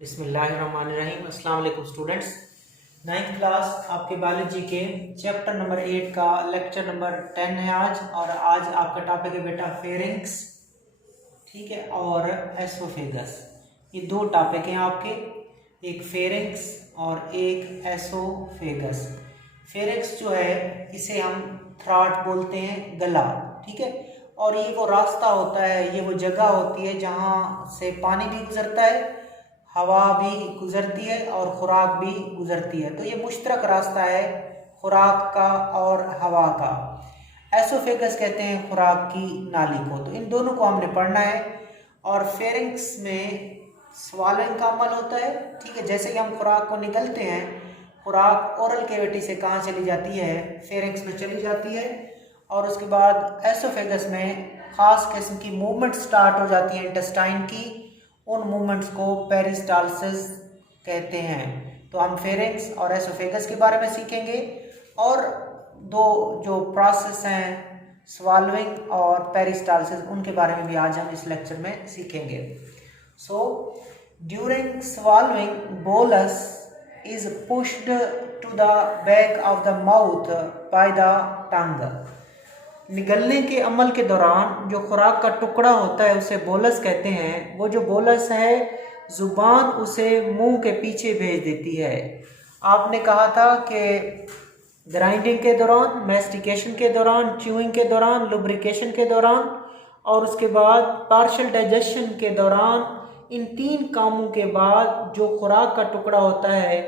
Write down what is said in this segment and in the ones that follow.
बिस्मिल्लाहिर्रहमानिर्रहीम। अस्सलाम वालेकुम स्टूडेंट्स। 9th क्लास आपके बायोलॉजी के चैप्टर नंबर 8 का लेक्चर नंबर 10 है आज। और आज आपका टॉपिक है बेटा फेरिंक्स, ठीक है, और एसोफेगस। ये दो टॉपिक हैं आपके, एक फेरिंक्स और एक एसोफेगस। फेरिंक्स जो है इसे हम थ्रॉट बोलते हैं, गला, ठीक है। और ये वो रास्ता होता है, ये वो जगह होती है जहाँ से पानी भी गुजरता है, हवा भी गुजरती है और खुराक भी गुजरती है। तो ये मुश्तरक रास्ता है खुराक का और हवा का। एसोफेगस कहते हैं खुराक की नाली को। तो इन दोनों को हमने पढ़ना है। और फेरिंक्स में स्वालोइंग का अमल होता है, ठीक है। जैसे कि हम खुराक को निगलते हैं, खुराक ओरल कैविटी से कहाँ चली जाती है, फेरिंक्स में चली जाती है। और उसके बाद एसोफेगस में खास किस्म की मूवमेंट स्टार्ट हो जाती है इंटेस्टाइन की। उन मूवमेंट्स को पेरिस्टालसिस कहते हैं। तो हम फेरिंक्स और एसोफेगस के बारे में सीखेंगे, और दो जो प्रोसेस हैं स्वालोइंग और पेरिस्टालसिस, उनके बारे में भी आज हम इस लेक्चर में सीखेंगे। So during swallowing bolus is pushed to the back of the mouth by the tongue. निगलने के अमल के दौरान जो खुराक का टुकड़ा होता है उसे बोलस कहते हैं। वो जो बोलस है, जुबान उसे मुंह के पीछे भेज देती है। आपने कहा था कि ग्राइंडिंग के दौरान, मैस्टिकेशन के दौरान, च्यूइंग के दौरान, लुब्रिकेशन के दौरान और उसके बाद पार्शियल डाइजेशन के दौरान, इन तीन कामों के बाद जो खुराक का टुकड़ा होता है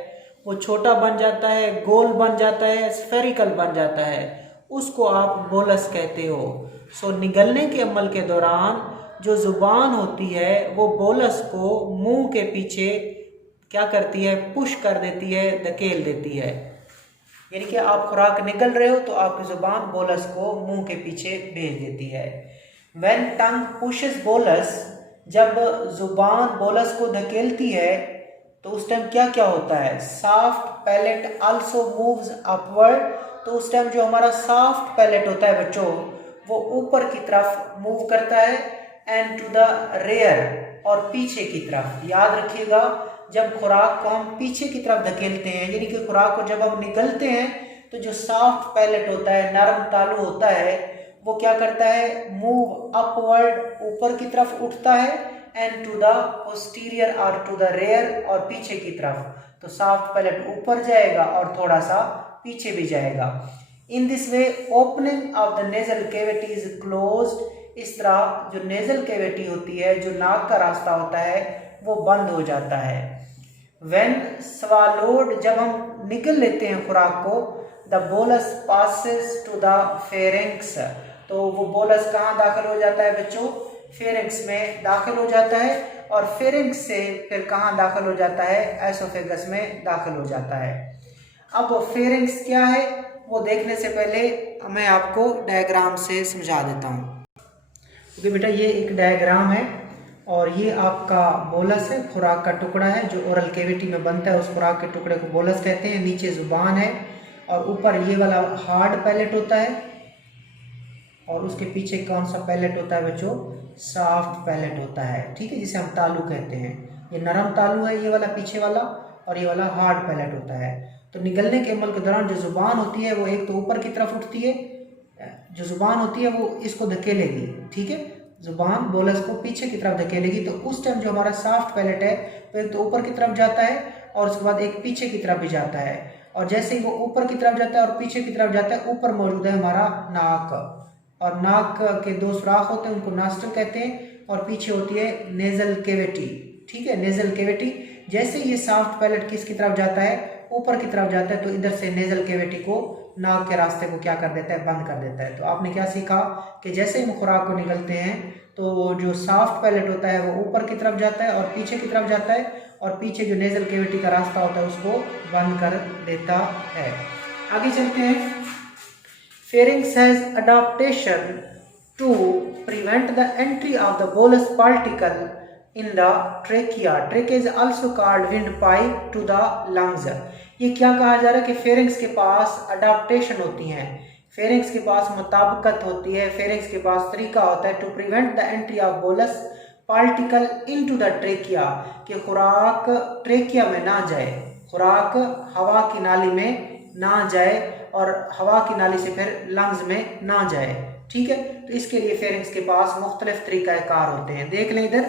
वो छोटा बन जाता है, गोल बन जाता है, स्फेरिकल बन जाता है, उसको आप बोलस कहते हो। सो निगलने के अमल के दौरान जो जुबान होती है वो बोलस को मुंह के पीछे क्या करती है, पुश कर देती है, धकेल देती है। यानी कि आप खुराक निगल रहे हो तो आपकी जुबान बोलस को मुंह के पीछे भेज देती है। व्हेन टंग पुशेस बोलस, जब जुबान बोलस को धकेलती है तो उस टाइम क्या क्या होता है, soft palate also moves upward. तो उस टाइम जो हमारा सॉफ्ट पैलेट होता है बच्चों, वो ऊपर की तरफ मूव करता है, एंड टू द रेयर, और पीछे की तरफ। याद रखिएगा, जब खुराक को हम पीछे की तरफ धकेलते हैं, यानी कि खुराक को जब हम निगलते हैं, तो जो सॉफ्ट पैलेट होता है, नरम तालू होता है, वो क्या करता है, मूव अपवर्ड, ऊपर की तरफ उठता है, एंड टू द पोस्टीरियर और टू द रेयर, और पीछे की तरफ। तो सॉफ्ट पैलेट ऊपर जाएगा और थोड़ा सा पीछे भी जाएगा। In this way opening of the nasal cavity is closed. इस तरह जो नेजल कैविटी होती है, जो नाक का रास्ता होता है, वो बंद हो जाता है। व्हेन स्वालोड, जब हम निगल लेते हैं खुराक को, the bolus passes to the pharynx. तो वो बोलस कहाँ दाखिल हो जाता है बच्चों, फेरिंक्स में दाखिल हो जाता है, और फेरिंक्स से फिर कहाँ दाखिल हो जाता है, एसोफेगस में दाखिल हो जाता है। अब फेरिंक्स क्या है वो देखने से पहले मैं आपको डायग्राम से समझा देता हूँ। क्योंकि बेटा ये एक डायग्राम है, और ये आपका बोलस है, खुराक का टुकड़ा है जो ओरल कैविटी में बनता है। उस खुराक के टुकड़े को बोलस कहते हैं। नीचे जुबान है और ऊपर ये वाला हार्ड पैलेट होता है, और उसके पीछे कौन सा पैलेट होता है बच्चों, सॉफ्ट पैलेट होता है, ठीक है, जिसे हम तालू कहते हैं। ये नरम तालू है ये वाला पीछे वाला, और ये वाला हार्ड पैलेट होता है। तो निगलने के अमल के दौरान जो जुबान होती है वो एक तो ऊपर की तरफ उठती है, जो जुबान होती है वो इसको धकेलेगी, ठीक है, जुबान बोलस को पीछे की तरफ धकेलेगी। तो उस टाइम जो हमारा सॉफ्ट पैलेट है वो एक तो ऊपर की तरफ जाता है, और उसके बाद एक पीछे की तरफ भी जाता है। और जैसे ही वो ऊपर की तरफ जाता है और पीछे की तरफ जाता है, ऊपर मौजूद है हमारा नाक, और नाक के दो सुराख होते हैं, उनको नॉस्ट्रल कहते हैं, और पीछे होती है नेजल कैविटी, ठीक है, नेजल कैविटी। जैसे ये सॉफ्ट पैलेट किसकी तरफ जाता है, ऊपर की तरफ जाता है, तो इधर से नेजल कैविटी को, नाक के रास्ते को क्या कर देता है, बंद कर देता है। तो आपने क्या सीखा कि जैसे हम खुराक को निगलते हैं तो जो सॉफ्ट पैलेट होता है वो ऊपर की तरफ जाता है और पीछे की तरफ जाता है, और पीछे जो नेजल कैविटी का रास्ता होता है उसको बंद कर देता है। आगे चलते हैं। Pharynx has adaptation to prevent the entry of the bolus particle in the trachea. Trachea is also called windpipe to the lungs. ये क्या कहा जा रहा है कि फेरिंक्स के पास अडाप्टेशन होती हैं, फेरिंक्स के पास मुताबिकत होती है, फेरिंक्स के पास तरीका होता है to prevent the entry of bolus particle into the trachea, कि खुराक ट्रेकिया में ना जाए, खुराक हवा की नाली में ना जाए और हवा की नाली से फिर लंग्स में ना जाए। ठीक है, तो इसके लिए फेरिंग्स के पास मुख्तलिफ तरीक़ाकार होते हैं। देख लें इधर,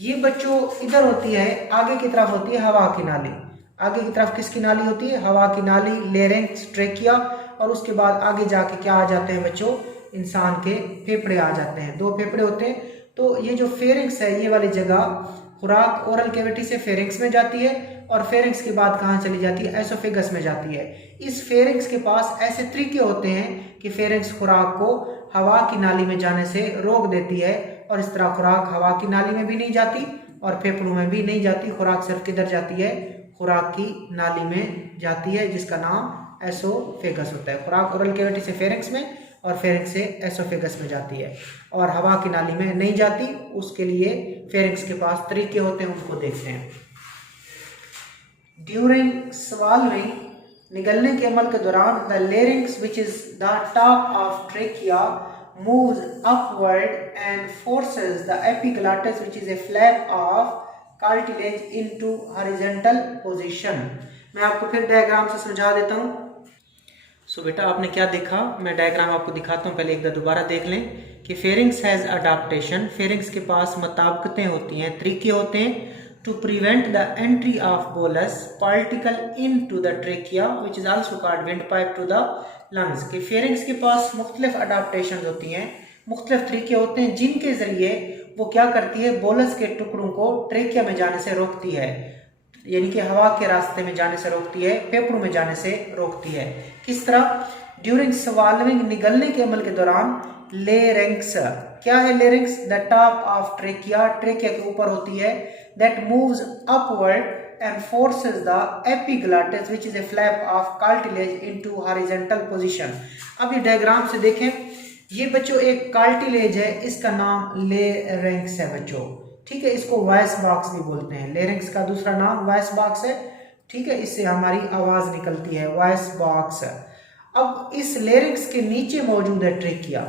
ये बच्चों इधर होती है, आगे की तरफ होती है हवा की नाली। आगे की तरफ किसकी नाली होती है? हवा की नाली, लेरिंक्स, ट्रेकिया, और उसके बाद आगे जाके क्या आ जाते हैं बच्चों? इंसान के फेफड़े आ जाते हैं। 2 फेफड़े होते हैं। तो ये जो फेरिंग्स है, ये वाली जगह खुराक ओरल कैविटी से फेरिंग्स में जाती है और फेरिंग्स के बाद कहाँ चली जाती है? एसोफेगस में जाती है। इस फेरिंग्स के पास ऐसे तरीके होते हैं कि फेरिंग्स खुराक को हवा की नाली में जाने से रोक देती है, और इस तरह खुराक हवा की नाली में भी नहीं जाती और फेफड़ों में भी नहीं जाती। खुराक सिर्फ किधर जाती है? खुराक की नाली में जाती है, जिसका नाम एसोफेगस होता है। खुराक ओरल कैविटी से फेरिंग्स में और फेरिंग्स से एसोफेगस में जाती है और हवा की नाली में नहीं जाती। उसके लिए फेरिंग्स के पास तरीके होते हैं, उनको देखते हैं। ड्यूरिंग स्वालविंग, निगलने के अमल के दौरान, the larynx which is the top of trachea moves upward and forces the epiglottis, which is a flap of cartilage, into horizontal position। मैं आपको फिर डायग्राम से समझा देता हूँ। सो बेटा आपने क्या देखा, मैं डायग्राम आपको दिखाता हूँ, पहले एक बार दोबारा देख लें कि फेरिंग्स हैज अडाप्टेशन, फेरिंग्स के पास मुताबिकतें होती हैं, तरीके होते हैं, to prevent the entry of bolus particle into the trachea, which is also called windpipe to the lungs। के फेरिंग्स के पास मुख्तलिफ अडाप्टेशन होती हैं, मुख्तलिफ तरीके होते हैं, जिनके जरिए वो क्या करती है? बोलस के टुकड़ों को ट्रेकिया में जाने से रोकती है, यानी कि हवा के रास्ते में जाने से रोकती है, फेफड़ों में जाने से रोकती है। किस तरह? ड्यूरिंग स्वालविंग, निगलने के अमल के दौरान, लेरिंग्स, क्या है larynx? The top of trachea, trachea के ऊपर होती है, that moves upward and forces the epiglottis, which is a flap of cartilage, into horizontal position। अब ये डायग्राम से देखें, ये बच्चों एक कार्टिलेज है, इसका नाम लेरिंग्स है बच्चों। ठीक है, इसको वॉइस बॉक्स भी बोलते हैं। लेरिंग्स का दूसरा नाम वॉइस बॉक्स है। ठीक है, इससे हमारी आवाज निकलती है, वॉइस बॉक्स। अब इस लेरिंग्स के नीचे मौजूद है ट्रेकिया,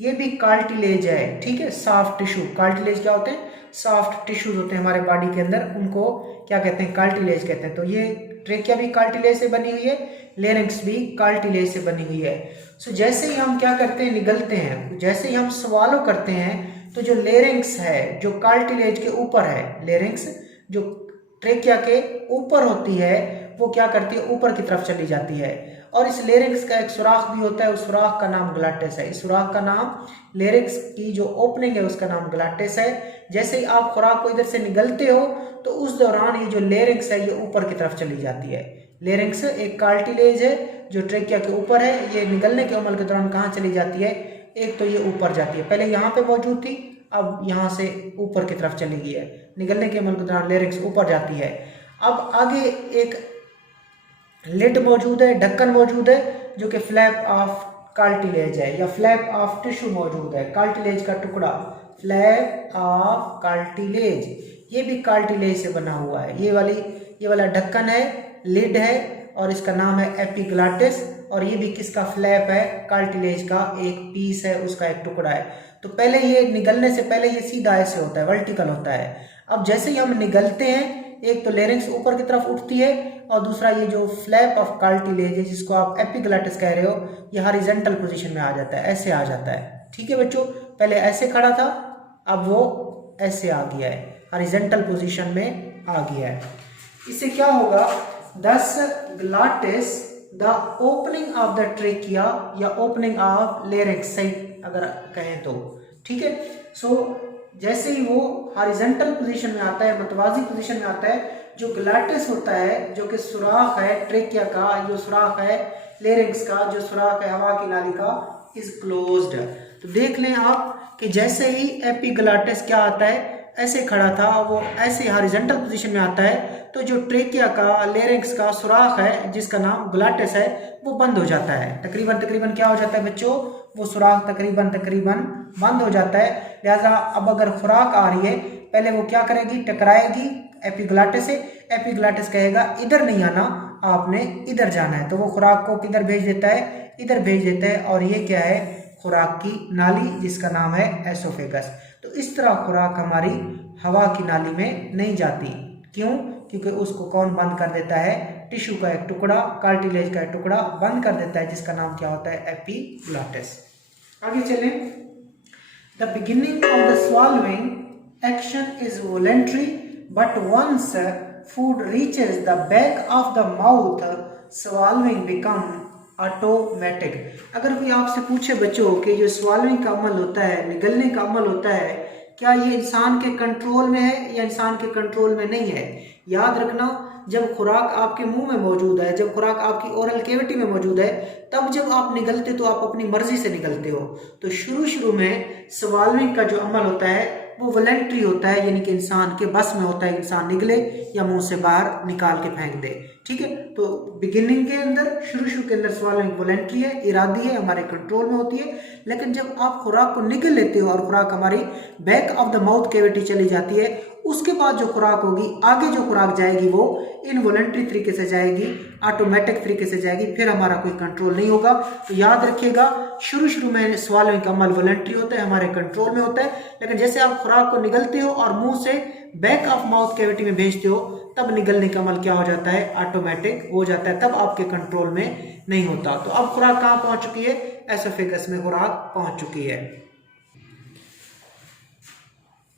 ये भी कार्टिलेज है। ठीक है, सॉफ्ट टिश्यू, कार्टिलेज क्या होते हैं? सॉफ्ट टिश्यूज होते हैं हमारे बॉडी के अंदर, उनको क्या कहते हैं? कार्टिलेज कहते हैं। तो ये ट्रेकिया भी कार्टिलेज से बनी हुई है, लेरिंग्स भी कार्टिलेज से बनी हुई है। सो जैसे ही हम क्या करते हैं? निगलते हैं, जैसे ही हम स्वॉलो करते हैं, तो जो लेरिंग्स है, जो कार्टिलेज के ऊपर है, लेरिंग्स जो ट्रेकिया के ऊपर होती है, वो क्या करती है? ऊपर की तरफ चली जाती है। और इस लेरिंग्स का एक सुराख भी होता है, उस सुराख का नाम ग्लॉटिस है। इस सुराख का नाम, लेरिंग्स की जो ओपनिंग है उसका नाम ग्लॉटिस है। जैसे ही आप खुराक को इधर से निगलते हो, तो उस दौरान ये जो लेरिंग्स है ये ऊपर की तरफ चली जाती है। लेरिंग्स एक कार्टिलेज है जो ट्रेकिया के ऊपर है, ये निगलने के अमल के दौरान कहाँ चली जाती है? एक तो ये ऊपर जाती है, पहले यहाँ पे मौजूद थी, अब यहाँ से ऊपर की तरफ चली गई है। निगलने के अमल के दौरान लेरिंग्स ऊपर जाती है। अब आगे एक लिड मौजूद है, ढक्कन मौजूद है, जो कि फ्लैप ऑफ कार्टिलेज है या फ्लैप ऑफ टिश्यू मौजूद है, कार्टिलेज का टुकड़ा, फ्लैप ऑफ कार्टिलेज, ये भी कार्टिलेज से बना हुआ है। ये वाला ढक्कन है, लिड है, और इसका नाम है एपिग्लॉटिस, और ये भी किसका फ्लैप है? कार्टिलेज का एक पीस है, उसका एक टुकड़ा है। तो पहले ये निगलने से पहले ये सीधा ऐसे होता है, वर्टिकल होता है। अब जैसे ही हम निगलते हैं, एक तो लेरिंग्स ऊपर की तरफ उठती है, और दूसरा ये जो फ्लैप ऑफ कार्टिलेज है, जिसको आप एपिग्लॉटिस कह रहे हो, ये हॉरिजॉन्टल पोजीशन में आ जाता है, ऐसे आ जाता है। ठीक है बच्चों, पहले ऐसे खड़ा था, अब वो ऐसे आ गया है, हॉरिजॉन्टल पोजीशन में आ गया है। इससे क्या होगा? दस glottis, the opening of the trachea या ओपनिंग ऑफ लेरिंग्स, सही अगर कहें तो। ठीक है, सो जैसे ही वो हॉरिजॉन्टल पोजीशन में आता है, मतवाजी पोजीशन में आता है, जो ग्लॉटिस होता है, जो कि सुराख है ट्रेकिया का, जो सुराख है लेरिंग्स का, जो सुराख है हवा की नाली का, इज क्लोज्ड। तो देख लें आप कि जैसे ही एपिग्लॉटिस क्या आता है, ऐसे खड़ा था, वो ऐसे हॉरिजॉन्टल पोजीशन में आता है, तो जो ट्रेकिया का, लेरिंग्स का सुराख है, जिसका नाम ग्लॉटिस है, वो बंद हो जाता है। तकरीबन क्या हो जाता है बच्चों? वो सुराख तकरीबन बंद हो जाता है। लिहाजा अब अगर खुराक आ रही है, पहले वो क्या करेगी? टकराएगी एपिग्लॉटिस से। एपिग्लॉटिस कहेगा इधर नहीं आना, आपने इधर जाना है, तो वो खुराक को किधर भेज देता है? इधर भेज देता है। और ये क्या है? खुराक की नाली, जिसका नाम है एसोफेगस। तो इस तरह खुराक हमारी हवा की नाली में नहीं जाती। क्यों? क्योंकि उसको कौन बंद कर देता है? टिश्यू का एक टुकड़ा, कार्टिलेज का एक टुकड़ा बंद कर देता है, जिसका नाम क्या होता है? एपिग्लॉटिस। आगे चलें। The beginning of the swallowing action is voluntary, but once food reaches the back of the mouth swallowing become automatic. अगर कोई आपसे पूछे बच्चों कि जो स्वॉलोइंग का अमल होता है, निगलने का अमल होता है, क्या ये इंसान के कंट्रोल में है या इंसान के कंट्रोल में नहीं है? याद रखना, जब खुराक आपके मुंह में मौजूद है, जब खुराक आपकी ओरल कैविटी में मौजूद है, तब जब आप निगलते तो आप अपनी मर्जी से निगलते हो। तो शुरू में स्वॉलोइंग का जो अमल होता है वो वॉलेंट्री होता है, यानी कि इंसान के बस में होता है, इंसान निगले या मुंह से बाहर निकाल के फेंक दे। ठीक है, तो बिगिनिंग के अंदर, शुरू के अंदर स्वॉलोइंग वॉलेंट्री है, इरादी है, हमारे कंट्रोल में होती है। लेकिन जब आप खुराक को निगल लेते हो और खुराक हमारी back of the mouth cavity चली जाती है, उसके बाद जो खुराक होगी, आगे जो खुराक जाएगी वो इनवॉलेंट्री तरीके से जाएगी, ऑटोमेटिक तरीके से जाएगी, फिर हमारा कोई कंट्रोल नहीं होगा। तो याद रखिएगा, शुरू में स्वॉलोइंग का अमल वॉलेंट्री होता है, हमारे कंट्रोल में होता है। लेकिन जैसे आप खुराक को निगलते हो और मुंह से बैक ऑफ माउथ कैविटी में भेजते हो, तब निगलने का अमल क्या हो जाता है? ऑटोमेटिक हो जाता है, तब आपके कंट्रोल में नहीं होता। तो अब खुराक कहाँ पहुंच चुकी है? एसोफेगस में खुराक पहुंच चुकी है।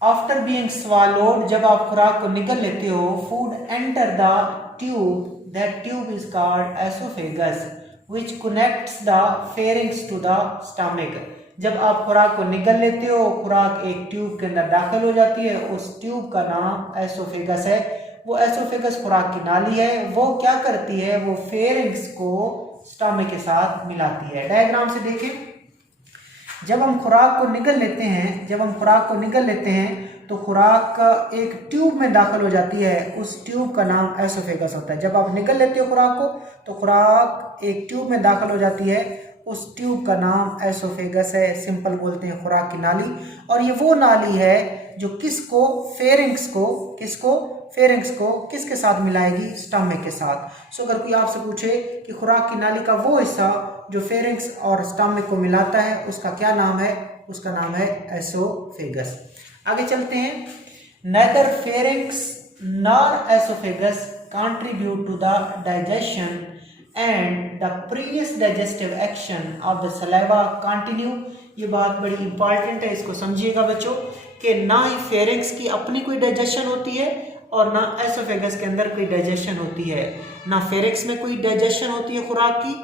आफ्टर बीइंग swallowed, जब आप खुराक को निगल लेते हो, food enter the tube, that tube is called oesophagus which connects the pharynx to the stomach. जब आप खुराक को निगल लेते हो, खुराक एक ट्यूब के अंदर दाखिल हो जाती है, उस ट्यूब का नाम एसोफेगस है। वो एसोफेगस खुराक की नाली है, वो क्या करती है? वो फेरिंग्स को स्टमक के साथ मिलाती है। डायग्राम से देखें, जब हम खुराक को निगल लेते हैं, तो खुराक एक ट्यूब में दाखिल हो जाती है, उस ट्यूब का नाम एसोफेगस होता है। जब आप निगल लेते हो खुराक को, तो खुराक एक ट्यूब में दाखिल हो जाती है, उस ट्यूब का नाम एसोफेगस है, सिंपल बोलते हैं खुराक की नाली। और ये वो नाली है जो फेरिंग्स को किसके साथ मिलाएगी? स्टमक के साथ। सो अगर कोई आपसे पूछे कि खुराक की नाली का वो हिस्सा जो फेरिंग्स और स्टमक को मिलाता है, उसका क्या नाम है? उसका नाम है एसोफेगस। आगे चलते हैं। Neither pharynx nor oesophagus contribute to the digestion and the previous digestive action of the saliva continue. ये बात बड़ी इंपॉर्टेंट है, इसको समझिएगा बच्चों, कि ना ही फेरिंग्स की अपनी कोई डाइजेशन होती है और ना एसोफेगस के अंदर कोई डाइजेशन होती है। ना फेरिंग्स में कोई डाइजेशन होती है खुराक की,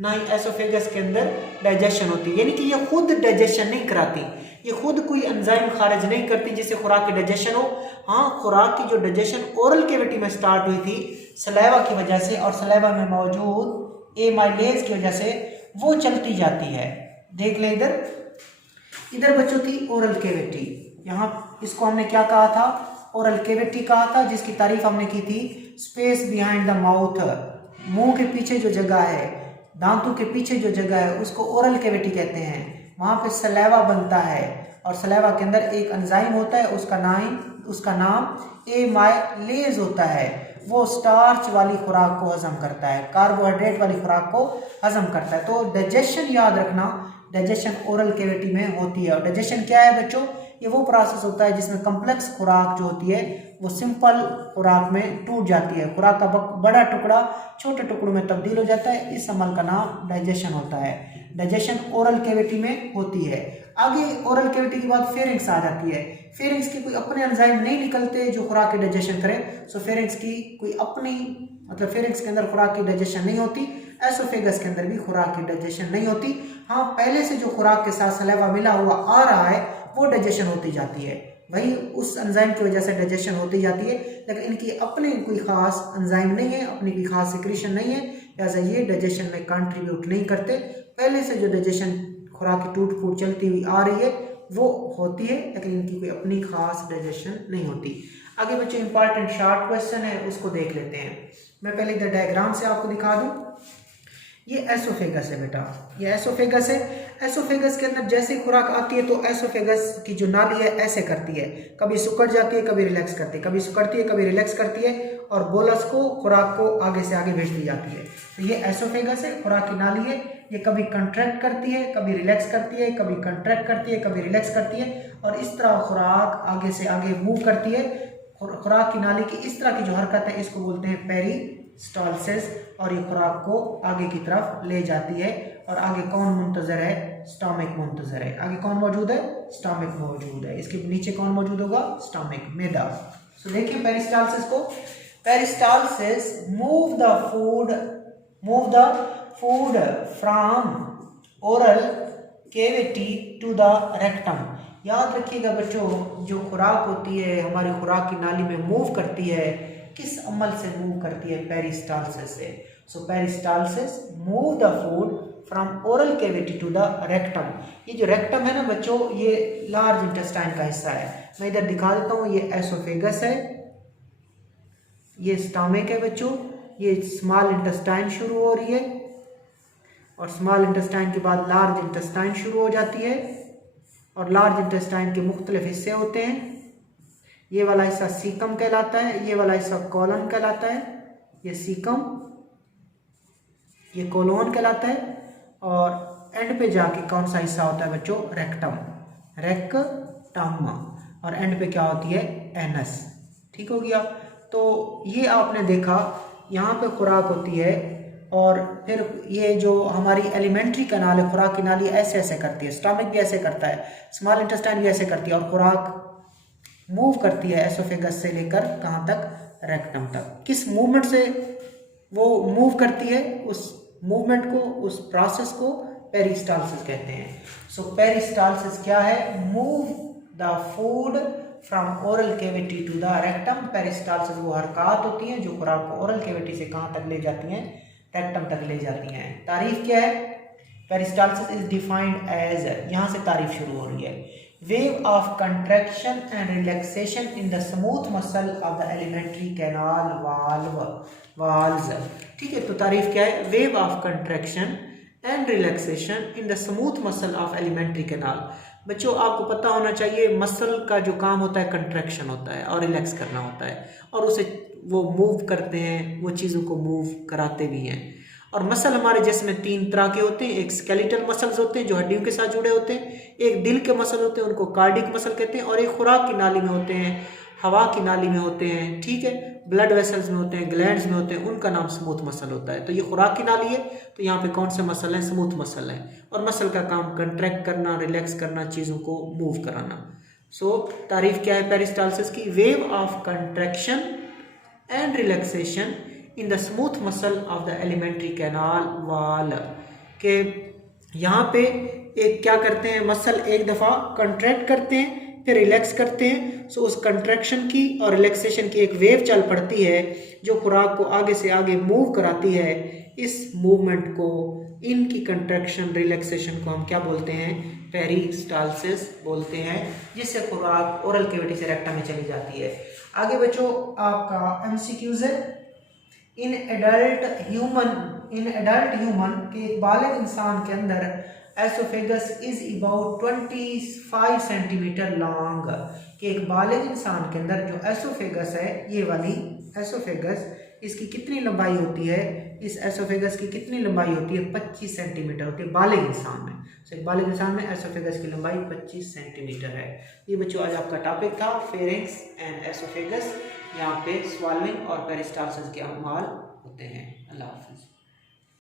ना ही एसोफेगस के अंदर डाइजेशन होती है। यानी कि ये खुद डाइजेशन नहीं कराती, ये खुद कोई एंजाइम खारिज नहीं करती जिससे खुराक की डाइजेशन हो। हाँ, खुराक की जो डाइजेशन ओरल कैविटी में स्टार्ट हुई थी सलाइवा की वजह से, और सलाइवा में मौजूद एमाइलेज की वजह से, वो चलती जाती है। देख ले, इधर बच्चों थी ओरल कैविटी, यहाँ इसको हमने क्या कहा था? ओरल कैविटी कहा था, जिसकी तारीफ हमने की थी स्पेस बिहाइंड द माउथ। मुंह के पीछे जो जगह है, दांतों के पीछे जो जगह है, उसको ओरल कैविटी कहते हैं। वहाँ पे सलाइवा बनता है और सलाइवा के अंदर एक एंजाइम होता है, उसका नाम एमाइलेज होता है। वो स्टार्च वाली खुराक को हजम करता है, कार्बोहाइड्रेट वाली खुराक को हजम करता है। तो डाइजेशन याद रखना, डाइजेशन ओरल कैविटी में होती है। और डाइजेशन क्या है बच्चों? ये वो प्रोसेस होता है जिसमें कम्प्लेक्स खुराक जो होती है वो सिंपल खुराक में टूट जाती है, खुराक का बड़ा टुकड़ा छोटे टुकड़ों में तब्दील हो जाता है। इस अमल का नाम डाइजेशन होता है। डाइजेशन ओरल कैविटी में होती है। आगे ओरल कैविटी के बाद फेरिंग्स आ जाती है। फेरिंग्स की कोई अपने एंजाइम नहीं निकलते जो खुराक की डाइजेशन करें। सो फेरिंग्स की कोई अपनी, मतलब फेरिंग्स के अंदर खुराक की डाइजेशन नहीं होती। एसोफेगस के अंदर भी खुराक की डाइजेशन नहीं होती। हाँ, पहले से जो खुराक के साथ सलाइवा मिला हुआ आ रहा है वो डाइजेशन होती जाती है, वही उस एंजाइम की वजह से डाइजेशन होती जाती है। लेकिन इनकी अपनी कोई खास एंजाइम नहीं है, अपनी कोई खास सिक्रीशन नहीं है, लिहाजा ये डाइजेशन में कंट्रीब्यूट नहीं करते। पहले से जो डाइजेशन खुराक की टूट फूट चलती हुई आ रही है वो होती है, लेकिन इनकी कोई अपनी खास डाइजेशन नहीं होती। आगे बच्चों इंपॉर्टेंट शॉर्ट क्वेश्चन है, उसको देख लेते हैं। मैं पहले इधर डायग्राम से आपको दिखा दूं। ये एसोफेगस है बेटा, ये एसोफेगस है। एसोफेगस के अंदर जैसे खुराक आती है तो एसोफेगस की जो नाली है ऐसे करती है, कभी सिकुड़ जाती है कभी रिलैक्स करती है, कभी सिकुड़ती है कभी रिलैक्स करती है, और बोलस को खुराक को आगे से आगे भेज दी जाती है। तो ये एसोफेगस है, खुराक की नाली है। ये कभी कंट्रैक्ट करती है कभी रिलैक्स करती है, कभी कंट्रैक्ट करती है कभी रिलैक्स करती है, और इस तरह खुराक आगे से आगे मूव करती है। खुराक की नाली की इस तरह की जो हरकत है इसको बोलते हैं पेरिस्टालसिस, और ये खुराक को आगे की तरफ ले जाती है। और आगे कौन मुंतजर है? स्टमक मुंतजर है। आगे कौन मौजूद है? स्टमक मौजूद है। इसके नीचे कौन मौजूद होगा? स्टमक, मैदा। सो देखिए पेरिस्टालसिस को, peristalsis move the food from oral cavity to the rectum. याद रखिएगा बच्चों, जो खुराक होती है हमारी खुराक की नाली में मूव करती है, किस अमल से मूव करती है? पेरिस्टालसिस से। So peristalsis move the food from oral cavity to the rectum. ये जो रेक्टम है ना बच्चों, ये लार्ज इंटेस्टाइन का हिस्सा है। मैं इधर दिखा देता हूँ, ये एसोफेगस है, ये स्टमक है बच्चों, ये स्मॉल इंटेस्टाइन शुरू हो रही है, और स्मॉल इंटेस्टाइन के बाद लार्ज इंटेस्टाइन शुरू हो जाती है, और लार्ज इंटेस्टाइन के मुख्तलिफ हिस्से होते हैं। ये वाला हिस्सा सीकम कहलाता है, ये वाला हिस्सा कोलन कहलाता है, ये सीकम, ये कोलोन कहलाता है, और एंड पे जाके कौन सा हिस्सा होता है बच्चों? रेक्टम, रेक्टम, और एंड पे क्या होती है? एनस। ठीक हो गया। तो ये आपने देखा, यहाँ पे खुराक होती है, और फिर ये जो हमारी एलिमेंट्री कैनाल है, खुराक की नाली ऐसे ऐसे करती है, स्टमक भी ऐसे करता है, स्मॉल इंटेस्टाइन भी ऐसे करती है, और खुराक मूव करती है एसोफेगस से लेकर कहाँ तक? रेक्टम तक। किस मूवमेंट से वो मूव करती है? उस मूवमेंट को, उस प्रोसेस को पेरिस्टालसिस कहते हैं। सो पेरिस्टालसिस क्या है? Move the food from oral cavity to the rectum. Peristalsis वो हरकत होती हैं जो खुराक को ओरल कैविटी से कहाँ तक ले जाती हैं? रेक्टम तक ले जाती हैं। तारीफ क्या है? पेरिस्टालसिस इज डिफाइंड एज, यहाँ से तारीफ शुरू हो रही है, wave of contraction and relaxation in the smooth muscle of the alimentary canal valves. ठीक है, तो तारीफ क्या है? Wave of contraction and relaxation in the smooth muscle of alimentary canal. बच्चों आपको पता होना चाहिए, मसल का जो काम होता है कंट्रैक्शन होता है और रिलैक्स करना होता है, और उसे वो मूव करते हैं, वो चीज़ों को मूव कराते भी हैं। और मसल हमारे जिस्म में तीन तरह के होते हैं, एक स्केलेटल मसल्स होते हैं जो हड्डियों के साथ जुड़े होते हैं, एक दिल के मसल होते हैं उनको कार्डिक मसल कहते हैं, और एक खुराक की नाली में होते हैं, हवा की नाली में होते हैं, ठीक है, ब्लड वेसल्स में होते हैं, ग्लैंड्स में होते हैं, उनका नाम स्मूथ मसल होता है। तो ये खुराक की नाली है, तो यहाँ पे कौन से मसल हैं? स्मूथ मसल हैं, और मसल का काम कंट्रैक्ट करना, रिलैक्स करना, चीज़ों को मूव कराना। सो तारीफ क्या है पेरिस्टालसिस की? Wave of contraction and relaxation in the smooth muscle of the alimentary canal वाल। के यहाँ पे एक क्या करते हैं? मसल एक दफ़ा कंट्रैक्ट करते हैं फिर रिलैक्स करते हैं। सो उस कंट्रैक्शन की और रिलैक्सेशन की एक वेव चल पड़ती है जो खुराक को आगे से आगे मूव कराती है। इस मूवमेंट को, इनकी कंट्रैक्शन रिलैक्सेशन को हम क्या बोलते हैं? पेरिस्टालसिस बोलते हैं, जिससे खुराक ओरल कैविटी से रेक्टम में चली जाती है। आगे बच्चों आपका एमसीक्यूज है। इन एडल्ट ह्यूमन के एक बालिग इंसान के अंदर oesophagus is about 25 centimetre long. कि एक बालिग इंसान के अंदर जो एसोफेगस है, ये वाली एसोफेगस, इसकी कितनी लंबाई होती है? इस एसोफेगस की कितनी लंबाई होती है? 25 सेंटीमीटर होती है बालिग इंसान में। तो एक बालिग इंसान में एसोफेगस की लंबाई 25 सेंटीमीटर है। ये बच्चों आज आपका टॉपिक था, फेरिंक्स एंड एसोफेगस। यहाँ पे स्वाल्विंग और पेरिस्टालसिस के अमाल होते हैं। अल्लाह हाफिज़।